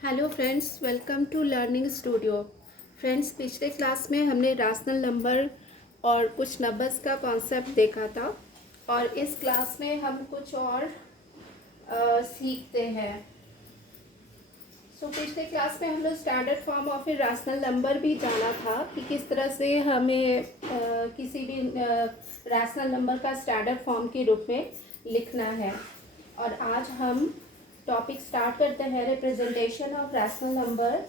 Hello friends, welcome to learning studio. Friends, पिछले class में हमने रैशनल नंबर और कुछ नंबर्स का कॉन्सेप्ट देखा था और इस क्लास में हम कुछ और सीखते हैं। पिछले क्लास में हम लोग standard form of a rational number भी जाना था कि किस तरह से हमें किसी भी रैशनल नंबर का स्टैंडर्ड फॉर्म के रूप में लिखना है। और आज हम टॉपिक स्टार्ट करते हैं, representation of rational number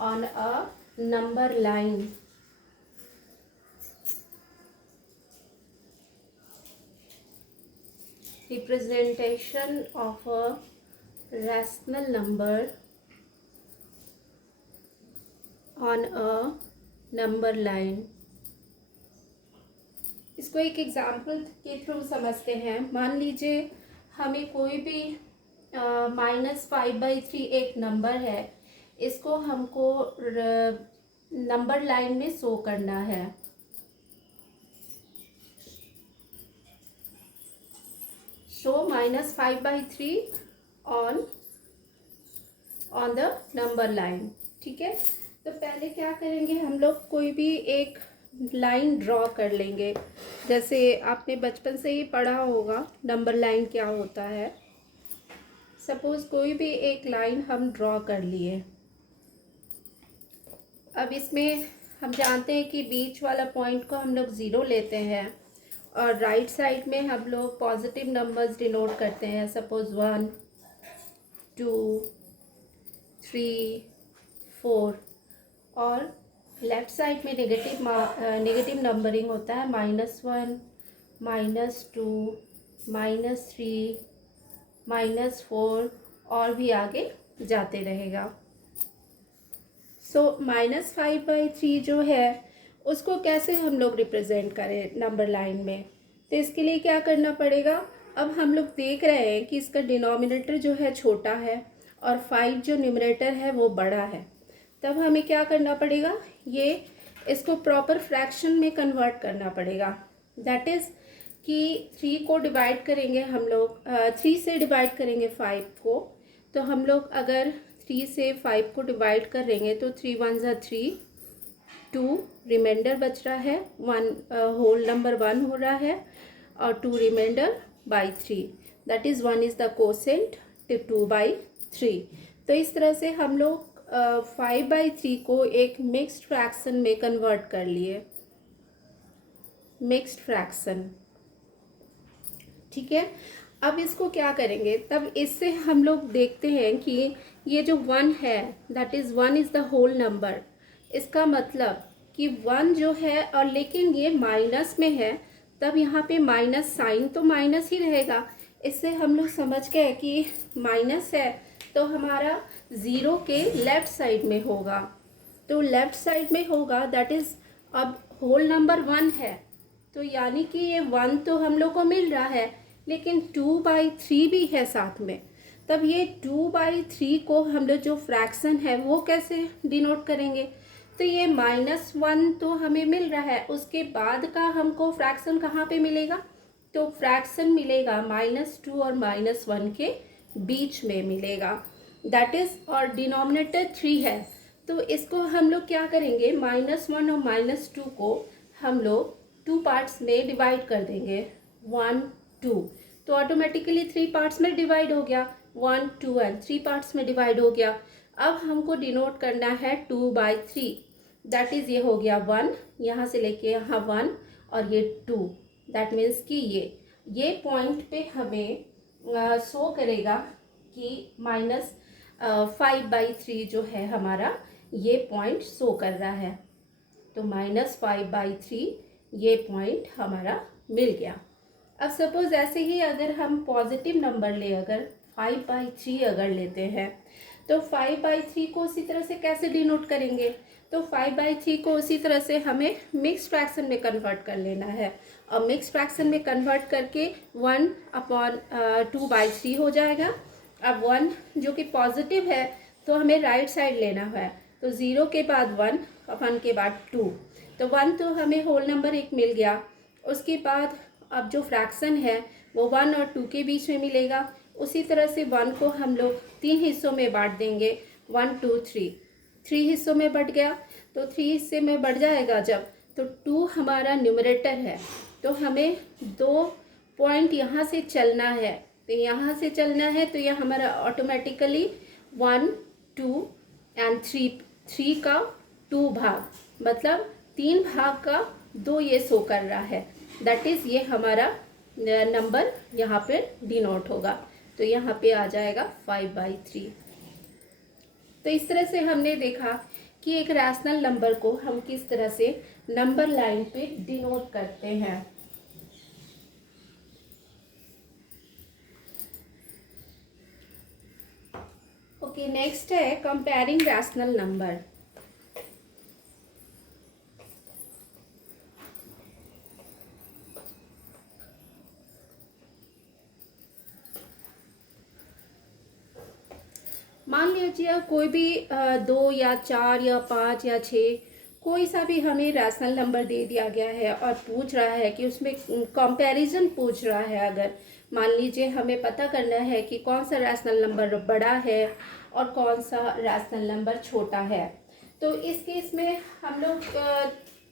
on a number line. Representation of a rational number on a number line. इसको एक एग्जाम्पल के थ्रू समझते हैं। मान लीजिए हमें कोई भी -5/3 एक नंबर है, इसको हमको नंबर लाइन में शो करना है। Show -5/3 on the number line. ठीक है, तो पहले क्या करेंगे, हम लोग कोई भी एक लाइन ड्रॉ कर लेंगे। जैसे आपने बचपन से ही पढ़ा होगा नंबर लाइन क्या होता है। सपोज कोई भी एक लाइन हम ड्रॉ कर लिए। अब इसमें हम जानते हैं कि बीच वाला पॉइंट को हम लोग ज़ीरो लेते हैं और राइट साइड में हम लोग पॉजिटिव नंबर्स डिनोट करते हैं। सपोज 1, 2, 3, 4। और लेफ़्ट साइड में नेगेटिव नंबरिंग होता है, -1, -2, -3, -4 और भी आगे जाते रहेगा। -5/3 जो है उसको कैसे हम लोग रिप्रेजेंट करें नंबर लाइन में, तो इसके लिए क्या करना पड़ेगा। अब हम लोग देख रहे हैं कि इसका डिनोमिनेटर जो है छोटा है और 5 जो न्यूमरेटर है वो बड़ा है। तब हमें क्या करना पड़ेगा, ये इसको प्रॉपर फ्रैक्शन में कन्वर्ट करना पड़ेगा। दैट इज़ कि 3 को डिवाइड करेंगे हम लोग, 3 से डिवाइड करेंगे 5 को। तो हम लोग अगर 3 से 5 को डिवाइड करेंगे तो 3 1 ज़ा 3, 2 रिमाइंडर बच रहा है, 1 होल नंबर 1 हो रहा है और 2 reminder by 3। That is 1 is the quotient 2/3। तो इस तरह से हम लोग 5/3 को एक मिक्स्ड फ्रैक्शन में कन्वर्ट कर लिए। मिक्स्ड फ्रैक्शन, ठीक है। अब इसको क्या करेंगे, तब इससे हम लोग देखते हैं कि ये जो 1 है, that is 1 is the whole number. इसका मतलब कि 1 जो है, और लेकिन ये माइनस में है, तब यहाँ पे माइनस साइन तो माइनस ही रहेगा। इससे हम लोग समझ गए कि माइनस है तो हमारा ज़ीरो के लेफ़्ट साइड में होगा। तो लेफ़्ट साइड में होगा, दैट इज़ अब होल नंबर 1 है, तो यानी कि ये 1 तो हम लोग को मिल रहा है, लेकिन 2/3 भी है साथ में। तब ये 2/3 को हम लोग जो फ्रैक्शन है वो कैसे डिनोट करेंगे, तो ये -1 तो हमें मिल रहा है, उसके बाद का हमको फ्रैक्शन कहाँ पे मिलेगा, तो फ्रैक्शन मिलेगा -2 और -1 के बीच में मिलेगा। दैट इज़, और डिनोमिनेटर 3 है, तो इसको हम लोग क्या करेंगे, -1 और -2 को हम लोग 2 पार्ट्स में डिवाइड कर देंगे, 1, 2। तो ऑटोमेटिकली 3 पार्ट्स में डिवाइड हो गया, 1, 2 एंड 3 पार्ट्स में डिवाइड हो गया। अब हमको डिनोट करना है 2/3। दैट इज़ ये हो गया 1, यहाँ से लेके यहाँ 1 और ये 2। दैट मीन्स कि ये पॉइंट पे हमें शो करेगा कि -5/3 जो है हमारा, ये पॉइंट शो कर रहा है। तो -5/3 ये पॉइंट हमारा मिल गया। अब सपोज ऐसे ही अगर हम पॉजिटिव नंबर ले, अगर 5/3 अगर लेते हैं, तो 5/3 को उसी तरह से कैसे डिनोट करेंगे, तो 5/3 को उसी तरह से हमें मिक्स फ्रैक्शन में कन्वर्ट कर लेना है। और मिक्स फ्रैक्शन में कन्वर्ट करके 1/2/3 हो जाएगा। अब 1 जो कि पॉजिटिव है तो हमें राइट साइड लेना है, तो 0 के बाद 1 और 1 के बाद 2। तो 1 तो हमें होल नंबर एक मिल गया। उसके बाद अब जो फ्रैक्शन है वो 1 और 2 के बीच में मिलेगा। उसी तरह से 1 को हम लोग 3 हिस्सों में बांट देंगे, 1 2 3, 3 हिस्सों में बट गया। तो 3 हिस्से में बढ़ जाएगा जब, तो 2 हमारा न्यूमरेटर है, तो हमें 2 पॉइंट यहाँ से चलना है। तो यहाँ से चलना है तो यह हमारा ऑटोमेटिकली 1 2 एंड 3 का 2 भाग, मतलब 3 भाग का 2 ये शो कर रहा है। दैट इज़ ये हमारा नंबर यहाँ पे डिनोट होगा। तो यहाँ पे आ जाएगा 5/3। तो इस तरह से हमने देखा कि एक रैशनल नंबर को हम किस तरह से नंबर लाइन पे डिनोट करते हैं। ओके, नेक्स्ट है कंपेयरिंग रैशनल नंबर। मान लीजिए कोई भी 2 या 4 या 5 या 6 कोई सा भी हमें रैशनल नंबर दे दिया गया है और पूछ रहा है कि उसमें कंपैरिजन पूछ रहा है। अगर मान लीजिए हमें पता करना है कि कौन सा रैशनल नंबर बड़ा है और कौन सा रैशनल नंबर छोटा है, तो इस केस में हम लोग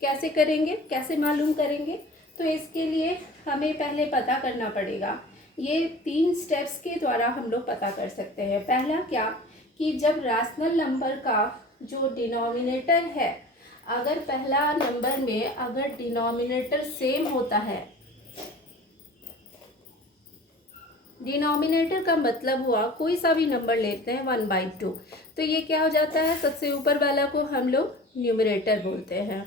कैसे करेंगे, कैसे मालूम करेंगे? तो इसके लिए हमें पहले पता करना पड़ेगा। ये 3 स्टेप्स के द्वारा हम लोग पता कर सकते हैं। पहला क्या, कि जब रैशनल नंबर का जो डिनोमिनेटर है, अगर पहला नंबर में अगर डिनोमिनेटर सेम होता है, डिनोमिनेटर का मतलब हुआ कोई सा भी नंबर लेते हैं 1/2, तो ये क्या हो जाता है, सबसे ऊपर वाला को हम लोग न्यूमरेटर बोलते हैं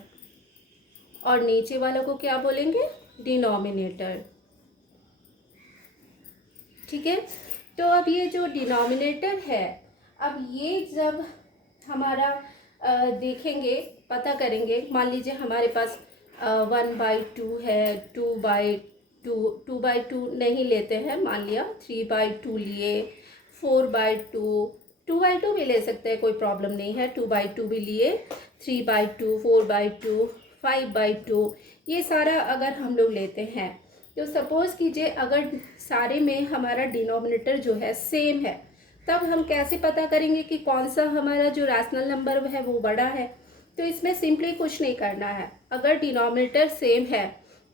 और नीचे वालों को क्या बोलेंगे, डिनोमिनेटर। ठीक है। तो अब ये जो डिनोमिनेटर है, अब ये जब हमारा देखेंगे, पता करेंगे, मान लीजिए हमारे पास 1/2 है, 2/2 नहीं लेते हैं, मान लिया 3/2 लिए, 4/2, 2/2 भी ले सकते हैं, कोई प्रॉब्लम नहीं है, 2/2 भी लिए, 3/2, 4/2, 5/2, ये सारा अगर हम लोग लेते हैं, तो सपोज़ कीजिए अगर सारे में हमारा डिनोमिनेटर जो है सेम है, तब हम कैसे पता करेंगे कि कौन सा हमारा जो रैशनल नंबर है वो बड़ा है? तो इसमें सिंपली कुछ नहीं करना है। अगर डिनोमिनेटर सेम है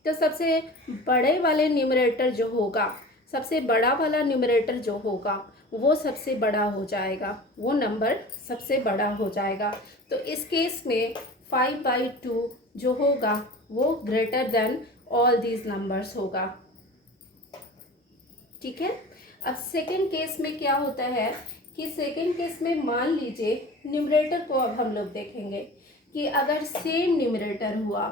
तो सबसे बड़े वाले न्यूमरेटर जो होगा, सबसे बड़ा वाला न्यूमरेटर जो होगा वो सबसे बड़ा हो जाएगा, वो नंबर सबसे बड़ा हो जाएगा। तो इस केस में 5/2 जो होगा वो greater than all these numbers होगा। ठीक है। अब सेकेंड केस में क्या होता है कि सेकेंड केस में मान लीजिए न्यूमरेटर को अब हम लोग देखेंगे कि अगर सेम न्यूमरेटर हुआ,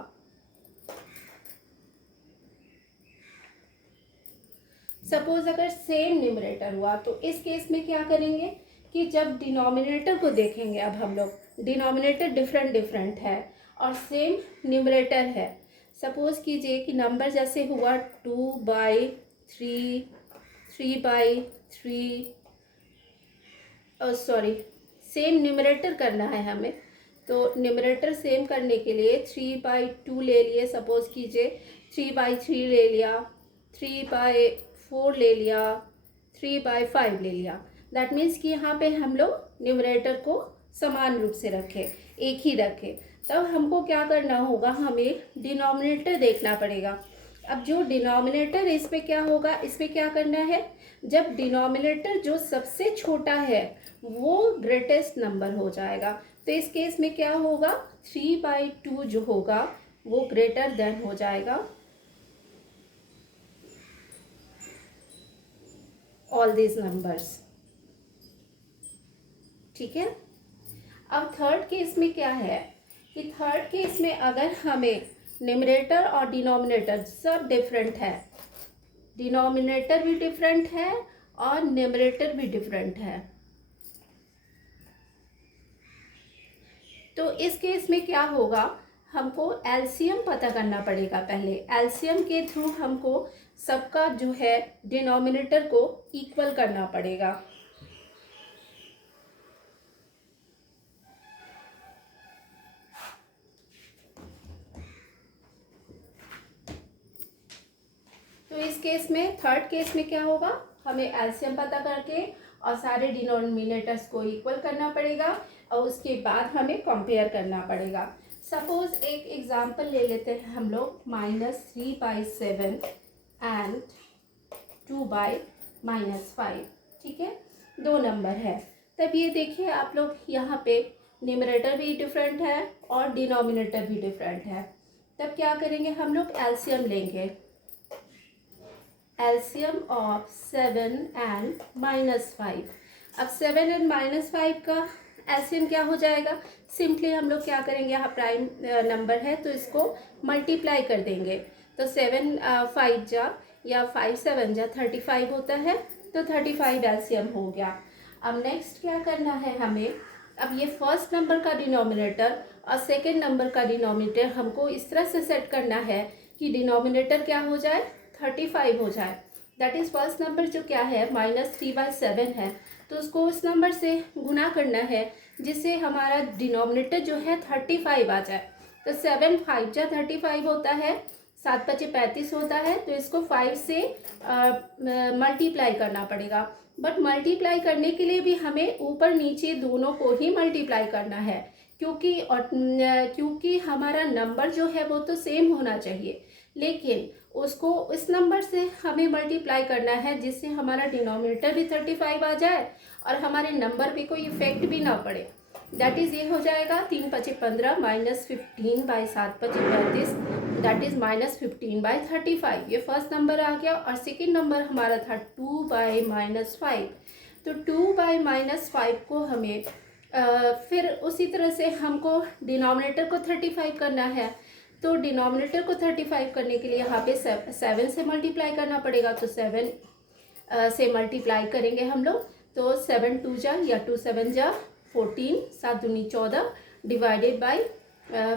सपोज अगर सेम न्यूमरेटर हुआ, तो इस केस में क्या करेंगे कि जब डिनोमिनेटर को देखेंगे, अब हम लोग डिनोमिनेटर डिफरेंट है और सेम न्यूमरेटर है। सपोज कीजिए कि नंबर जैसे हुआ 2/3, 3/3, सॉरी, सेम न्यूमरेटर करना है हमें, तो न्यूमरेटर सेम करने के लिए 3/2 ले लिए, सपोज कीजिए 3/3 ले लिया, 3/4 ले लिया, 3/5 ले लिया। दैट मीन्स कि यहाँ पे हम लोग न्यूमरेटर को समान रूप से रखें, एक ही रखें। तब हमको क्या करना होगा, हमें डिनोमिनेटर देखना पड़ेगा। अब जो डिनोमिनेटर इसमें क्या होगा, इसमें क्या करना है, जब डिनोमिनेटर जो सबसे छोटा है वो ग्रेटेस्ट नंबर हो जाएगा। तो इस केस में क्या होगा, 3/2 जो होगा वो ग्रेटर देन हो जाएगा ऑल दीज नंबर्स। ठीक है। अब थर्ड केस में क्या है कि थर्ड केस में अगर हमें न्यूमरेटर और डिनोमिनेटर सब डिफरेंट है, डिनोमिनेटर भी डिफरेंट है और न्यूमरेटर भी डिफरेंट है, तो इस केस में क्या होगा, हमको एलसीएम पता करना पड़ेगा। पहले एलसीएम के थ्रू हमको सबका जो है डिनोमिनेटर को इक्वल करना पड़ेगा। तो इस केस में, थर्ड केस में क्या होगा, हमें एलसीएम पता करके और सारे डिनोमिनेटर्स को इक्वल करना पड़ेगा और उसके बाद हमें कंपेयर करना पड़ेगा। सपोज एक एग्जांपल ले लेते हैं हम लोग, -3/7 एंड 2/-5। ठीक है, दो नंबर है। तब ये देखिए आप लोग, यहाँ पे न्यूमरेटर भी डिफरेंट है और डिनोमिनेटर भी डिफरेंट है। तब क्या करेंगे हम लोग, एलसीएम लेंगे। LCM of 7 and -5। अब 7 एंड -5 का एलसीएम क्या हो जाएगा, सिंपली हम लोग क्या करेंगे, यहाँ प्राइम नंबर है तो इसको मल्टीप्लाई कर देंगे। तो 7 5 जा या 5 7 जा 35 होता है, तो 35 एलसीएम हो गया। अब नेक्स्ट क्या करना है हमें, अब ये फर्स्ट नंबर का डिनोमिनेटर और सेकेंड नंबर का डिनोमिनेटर हमको इस तरह से सेट करना है कि डिनोमिनेटर क्या हो जाए, 35 हो जाए। दैट इज़ फर्स्ट नंबर जो क्या है -3/7 है, तो उसको उस नंबर से गुना करना है जिससे हमारा डिनोमिनेटर जो है 35 आ जाए। तो 7 5 जा 35 होता है, 7 5 35 होता है, तो इसको 5 से मल्टीप्लाई करना पड़ेगा। बट मल्टीप्लाई करने के लिए भी हमें ऊपर नीचे दोनों को ही मल्टीप्लाई करना है, क्योंकि हमारा नंबर जो है वो तो सेम होना चाहिए, लेकिन उसको इस नंबर से हमें मल्टीप्लाई करना है जिससे हमारा डिनोमिनेटर भी 35 आ जाए और हमारे नंबर पे कोई इफेक्ट भी ना पड़े। दैट इज़ ये हो जाएगा 3 5 15 -15/7 5 35, दैट इज़ -15/35। ये फर्स्ट नंबर आ गया। और सेकेंड नंबर हमारा था 2/-5। तो 2/-5 को हमें फिर उसी तरह से हमको डिनोमिनेटर को 35 करना है। तो डिनोमिनेटर को 35 करने के लिए यहाँ पे 7 से मल्टीप्लाई करना पड़ेगा। तो 7 से मल्टीप्लाई करेंगे हम लोग, तो 7 2 जा या 2 7 जा 14, 7 दूनी 14 डिवाइडेड बाई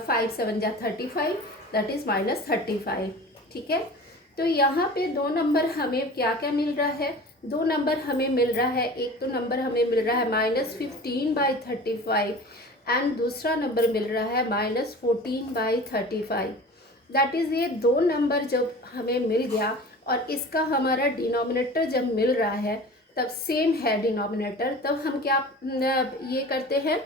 5 7 जा 35, दैट इज़ -35। ठीक है, तो यहाँ पे दो नंबर हमें क्या क्या मिल रहा है, दो नंबर हमें मिल रहा है। एक तो नंबर हमें मिल रहा है -15/35 एंड दूसरा नंबर मिल रहा है -14/35। दैट इज़ ये दो नंबर जब हमें मिल गया और इसका हमारा डिनोमिनेटर जब मिल रहा है तब सेम है डिनोमिनेटर, तब हम क्या ये करते हैं,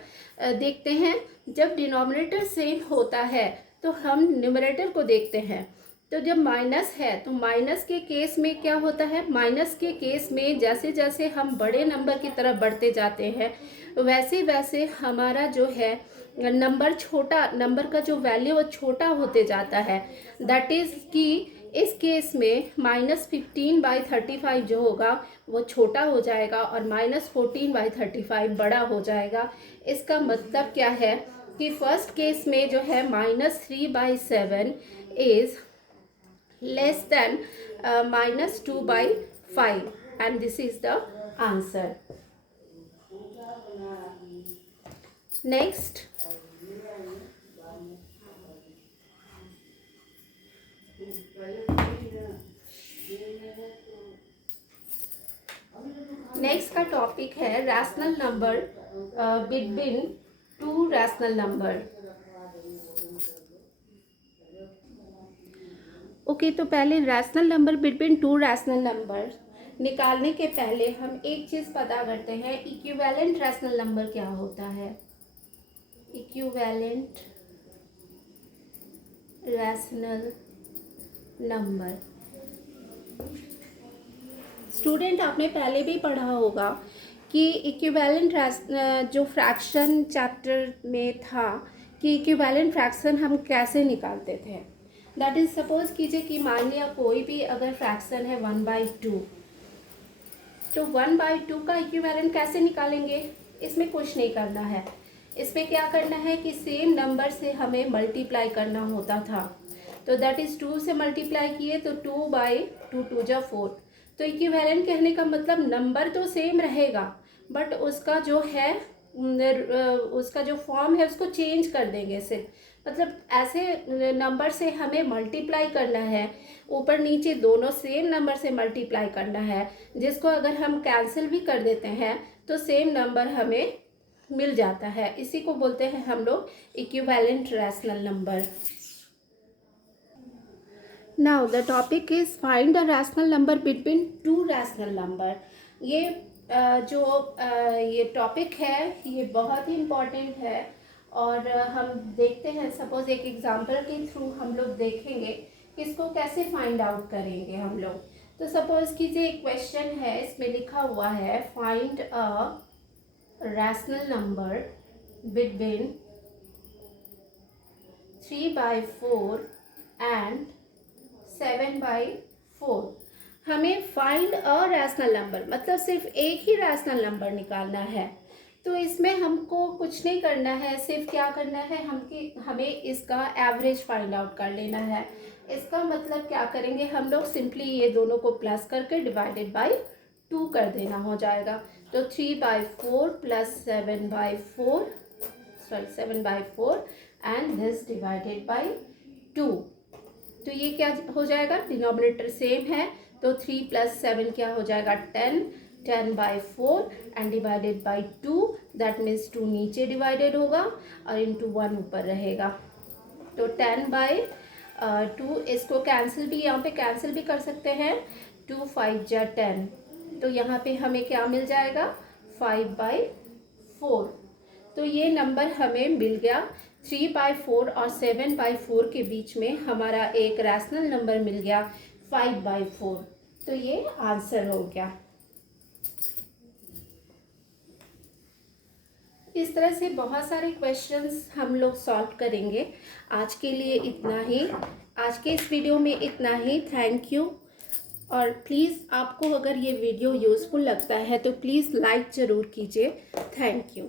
देखते हैं जब डिनोमिनेटर सेम होता है तो हम न्यूमरेटर को देखते हैं। तो जब माइनस है तो माइनस के केस में क्या होता है, माइनस के केस में जैसे जैसे हम बड़े नंबर की तरफ बढ़ते जाते हैं वैसे वैसे हमारा जो है नंबर छोटा, नंबर का जो वैल्यू वो छोटा होते जाता है। दैट इज़ कि इस केस में -15/35 जो होगा वो छोटा हो जाएगा और -14/35 बड़ा हो जाएगा। इसका मतलब क्या है कि फर्स्ट केस में जो है -3/7 is less than -2/5 and this is the answer. Next, next का टॉपिक है rational number between two rational number. Okay, तो पहले rational number between two rational number निकालने के पहले हम एक चीज़ पता करते हैं, इक्विवेलेंट रैशनल नंबर क्या होता है। इक्विवेलेंट रैशनल नंबर, स्टूडेंट आपने पहले भी पढ़ा होगा कि इक्विवेलेंट जो फ्रैक्शन चैप्टर में था कि इक्विवेलेंट फ्रैक्शन हम कैसे निकालते थे। दैट इज, सपोज कीजिए कि मान लिया कोई भी अगर फ्रैक्शन है 1/2, तो 1/2 का इक्विवेलेंट कैसे निकालेंगे, इसमें कुछ नहीं करना है। इसमें क्या करना है कि सेम नंबर से हमें मल्टीप्लाई करना होता था। तो दैट इज़ 2 से मल्टीप्लाई किए तो 2/2 2 जा 4। तो इक्विवेलेंट कहने का मतलब नंबर तो सेम रहेगा बट उसका जो है उसका जो फॉर्म है उसको चेंज कर देंगे सिर्फ। मतलब ऐसे नंबर से हमें मल्टीप्लाई करना है, ऊपर नीचे दोनों सेम नंबर से मल्टीप्लाई करना है, जिसको अगर हम कैंसिल भी कर देते हैं तो सेम नंबर हमें मिल जाता है। इसी को बोलते हैं हम लोग equivalent rational number. Now the topic is find the rational number between two rational number. ये जो ये टॉपिक है ये बहुत ही इम्पॉर्टेंट है। और हम देखते हैं, सपोज एक एग्जांपल के थ्रू हम लोग देखेंगे कि इसको कैसे फाइंड आउट करेंगे हम लोग। तो सपोज कीजिए एक क्वेश्चन है, इसमें लिखा हुआ है find a rational number between 3/4 and 7/4। हमें फाइंड अ रैशनल नंबर मतलब सिर्फ एक ही रैशनल नंबर निकालना है। तो इसमें हमको कुछ नहीं करना है, सिर्फ क्या करना है हमें इसका एवरेज फाइंड आउट कर लेना है। इसका मतलब क्या करेंगे हम लोग, सिंपली ये दोनों को प्लस करके डिवाइडेड बाय 2 कर देना हो जाएगा। तो 3/4 plus 7/4 and this divided by 2। तो ये क्या हो जाएगा, डिनोमिनेटर सेम है, तो 3 + 7 क्या हो जाएगा 10/4 and divided by 2, that means 2 नीचे डिवाइडेड होगा और इंटू 1 ऊपर रहेगा। तो 10/2 इसको कैंसिल भी, यहाँ पे कैंसिल भी कर सकते हैं, 2 × 5 = 10। तो यहाँ पे हमें क्या मिल जाएगा 5/4। तो ये नंबर हमें मिल गया। 3/4 और 7/4 के बीच में हमारा एक रैशनल नंबर मिल गया 5/4। तो ये आंसर हो गया। इस तरह से बहुत सारे क्वेश्चंस हम लोग सॉल्व करेंगे। आज के लिए इतना ही, आज के इस वीडियो में इतना ही। Thank you. और प्लीज़ आपको अगर ये वीडियो यूज़फुल लगता है तो प्लीज़ लाइक ज़रूर कीजिए। Thank you.